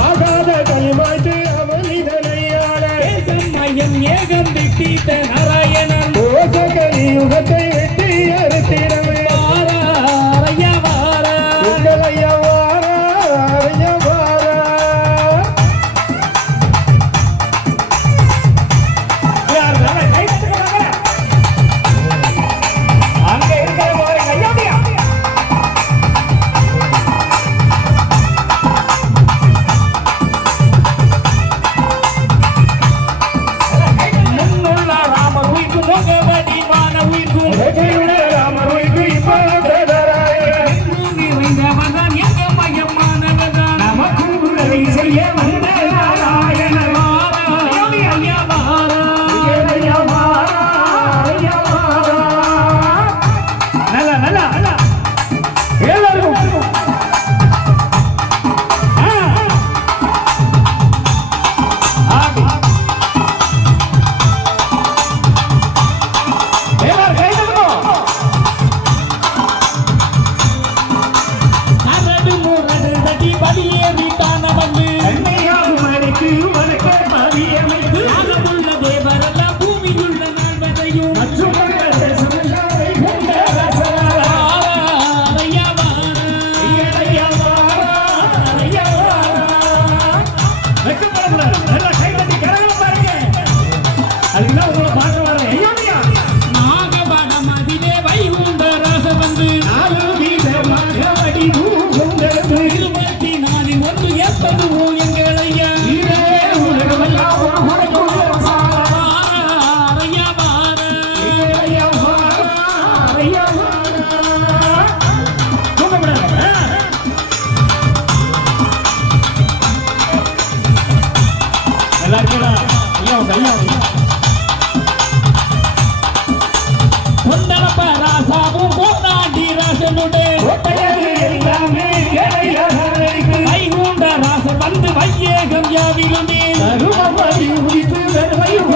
ஆகாத கனிவாய்த்து நல்லா இருக்கா ஐயா கையா கொண்டலப்ப ராசாவும் கொண்டாடி ராசனுடைய கைகூண்ட ராசன் வந்து வையேகம் யாவிலுமே தரும வழி உரித்து வருவையும்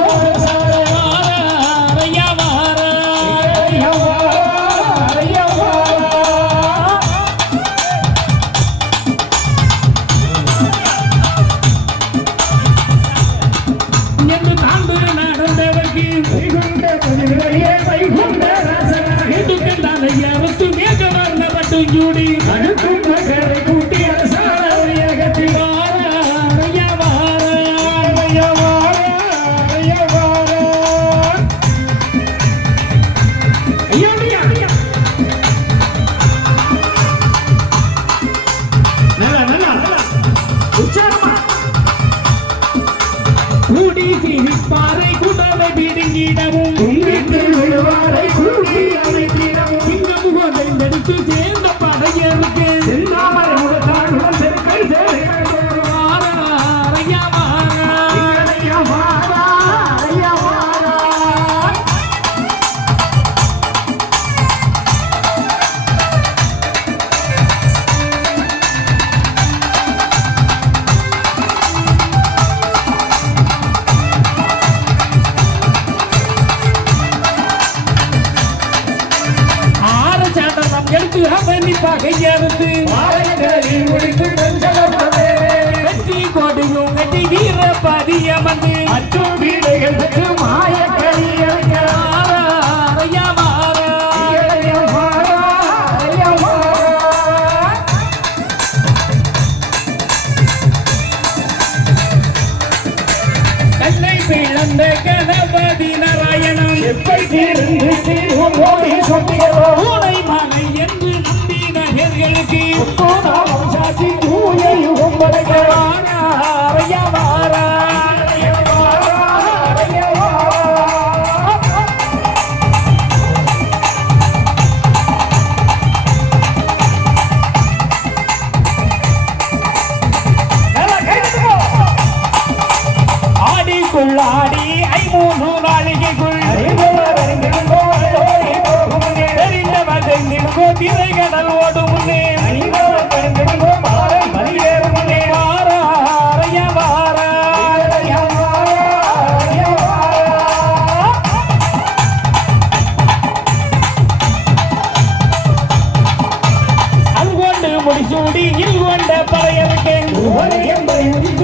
பரங்கியுடி அழுக்கும் மகரை கூட்டி அரசாரத்தில் கூடி சிரிப்பாரை குடலை பிடுங்கிடவும் உங்கள் விழுவாரை கூடி அமைத்திடவும் சிங்கமுகம் தெரிந்தெடுத்து சேர் ஐயனுக்கு சிந்தாமரை முகத்தான் பகையறுத்து மாலைகளில் முடித்து பெண்களே வெற்றி கொடியும் வெற்றி வீர பதியமந்து அற்றும் வீடுகள் பெற்று மாய பிளந்த கணபதி நாராயணன் எப்படி உன்னை மன கொள்ளாடி. ஐமூணு நாளிகைக்குள் தெரிந்தவர் தெரிந்திடுங்கோ திரை கடல் ஓடும் முன்னே முடிச்சூடி இல் கொண்ட பழைய விட்டேன்